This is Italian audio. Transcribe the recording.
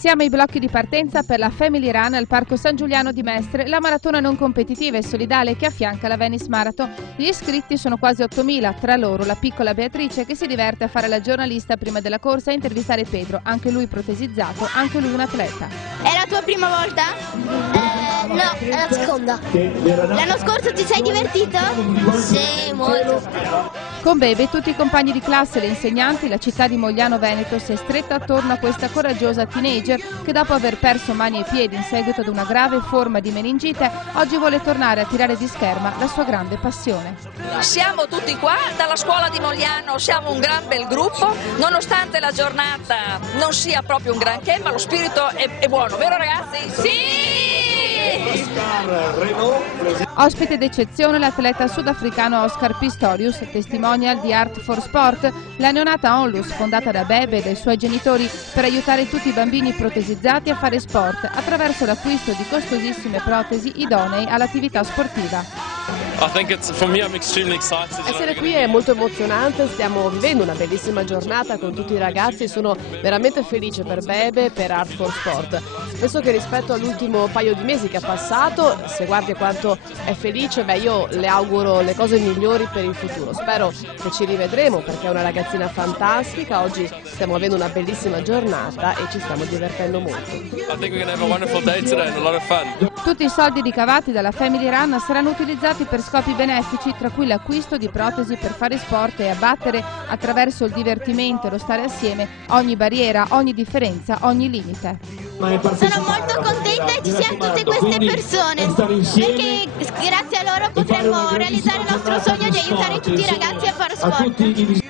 Siamo ai blocchi di partenza per la Family Run al Parco San Giuliano di Mestre, la maratona non competitiva e solidale che affianca la Venice Marathon. Gli iscritti sono quasi 8.000, tra loro la piccola Beatrice che si diverte a fare la giornalista prima della corsa e intervistare Pedro, anche lui protesizzato, anche lui un atleta. È la tua prima volta? No, è la seconda. L'anno scorso ti sei divertito? Sì, molto. Con Bebe tutti i compagni di classe e le insegnanti, la città di Mogliano Veneto si è stretta attorno a questa coraggiosa teenager che dopo aver perso mani e piedi in seguito ad una grave forma di meningite oggi vuole tornare a tirare di scherma la sua grande passione. Siamo tutti qua dalla scuola di Mogliano, siamo un gran bel gruppo, nonostante la giornata non sia proprio un granché, ma lo spirito è buono, vero ragazzi? Sì! Ospite d'eccezione l'atleta sudafricano Oscar Pistorius, testimonial di Art for Sport, la neonata Onlus fondata da Bebe e dai suoi genitori per aiutare tutti i bambini protesizzati a fare sport attraverso l'acquisto di costosissime protesi idonei all'attività sportiva. Essere qui è molto emozionante, stiamo vivendo una bellissima giornata con tutti i ragazzi e sono veramente felice per Bebe e per Art for Sport. Penso che rispetto all'ultimo paio di mesi che ha passato, se guardi quanto è felice, io le auguro le cose migliori per il futuro. Spero che ci rivedremo perché è una ragazzina fantastica, oggi stiamo avendo una bellissima giornata e ci stiamo divertendo molto. Tutti i soldi ricavati dalla Family Run saranno utilizzati per scopi benefici, tra cui l'acquisto di protesi per fare sport e abbattere attraverso il divertimento e lo stare assieme ogni barriera, ogni differenza, ogni limite. Sono molto contenta che ci siano tutte queste persone perché grazie a loro potremmo realizzare il nostro sogno di aiutare tutti i ragazzi a fare sport.